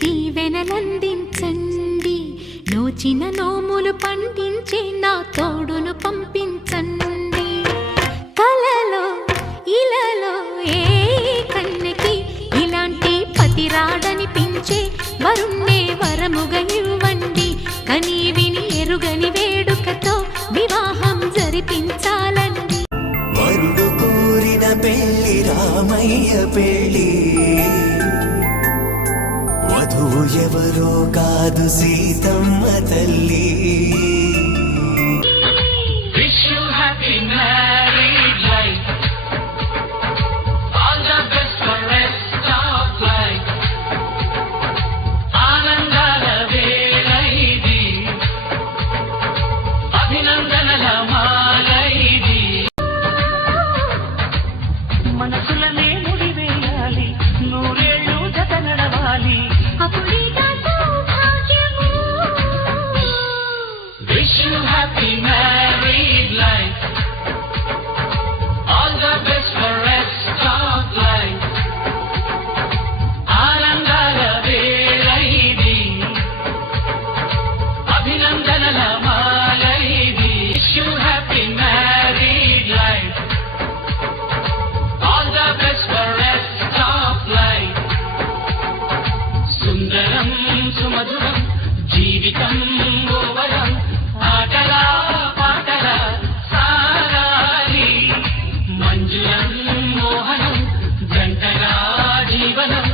దీవెనలందించండి, నోచిన నోములు పండించే నా తోడును పంపించండి. కలలో ఇలలో ఏ కన్నెకి ఇలాంటి పతిరాడనిపించే వరుణ్ణే వరముగా ఇవ్వండి. కని విని ఎరుగని వేడుకతో వివాహం జరిపించాలండి. వరుడు కోరిన పెళ్లి రామయ్య పెళ్లి, వధువు ఎవరో కాదు సీతమ్మ తల్లి. మనసులనే ముడివేయాలి, నూరేళ్ళు జత నడవాలి. Wish you happy married life, all the best for rest of life. ఆనందాల వేళ ఇది, అభినందనల మాల ఇది. Wish you happy married life, all the best for rest of life. సుందరం సుమధురం జీవితం ఓవరం, ఆటలా పాటలా సాగాలి. మంజులం మోహనం జంటగా జీవనం,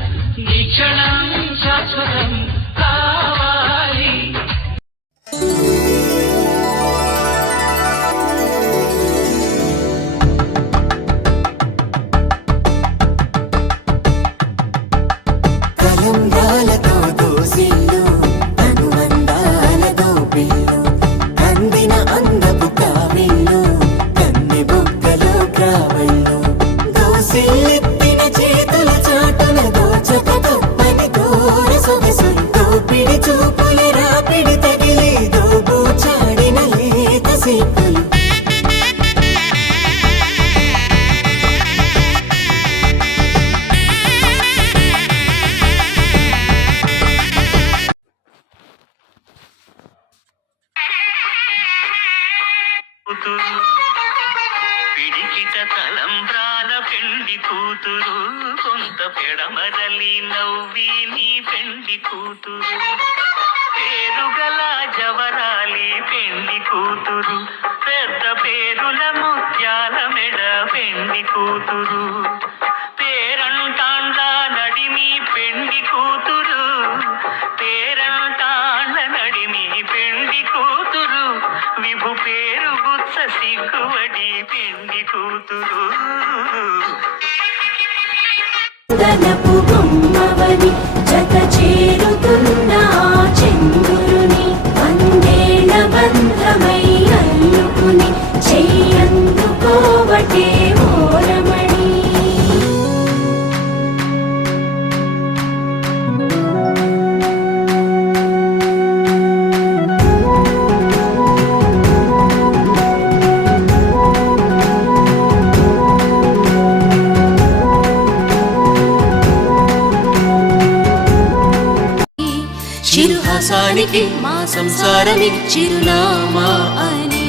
ఈ క్షణం శాశ్వతం కావాలి. తలంబ్రాలతో దోసిల్లు, అనుబంధాలతో పిల్లు, అందిన అందపు కావిళ్ళు, కన్నె బుగ్గలో గ్రావళ్ళు. దోసిల్లెత్తిన చేతుల చాటున దోచక తప్పని దూర సొగసులు, దోపిడి చూపుల రాపిడి తగిలి దోబూచాడిన లేత సీపులు. పిడికిట తలంబ్రాల పెండి కూతురు, కొంత పెడమరలి నవ్వి నీ పెండి కూతురు. పేరుగల జవరాలి పెండి కూతురు, పెద్ద పేరుల ముత్యాల మెడ పెండి కూతురు. పేరంటాండ్ల నడిమి పెండి కూతురు, పేరంటాండ్ల నడిమి పెండి కూతురు. విభు పేరు గుత్స సిగ్గువడి పెండి కూతురు. దనపు బొమ్మవని జత చేరుతున్న చంద్రుని, అందేళ బంధమై అల్లుకుని చెయ్యందుకోవటే ఓరమణి. చిరుహాసానికి మా సంసారమే చిరునామా అని,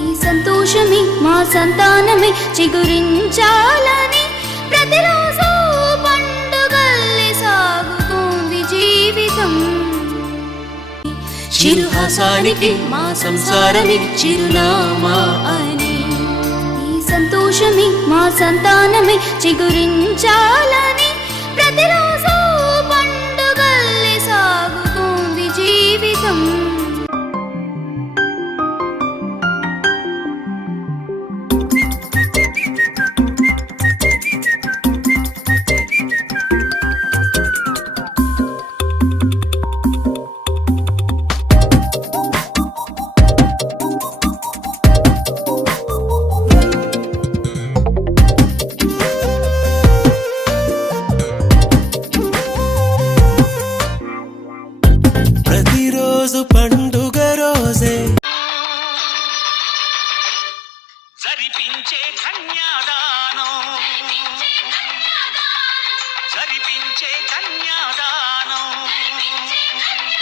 ఈ సంతోషమే మా సంతానమే చిగురించాలని, ప్రతిరోజు పండుగల్లే సాగుతోంది జీవితం. చిరుహాసానికి మా సంసారమే చిరునామా అని, ఈ సంతోషమే మా సంతానమే చిగురించాలని, ప్రతిరోజు పండుగల్లే సాగుతోంది జీవితం. జరిపించే కన్యాదానం, జరిపించే కన్యాదానం. గానం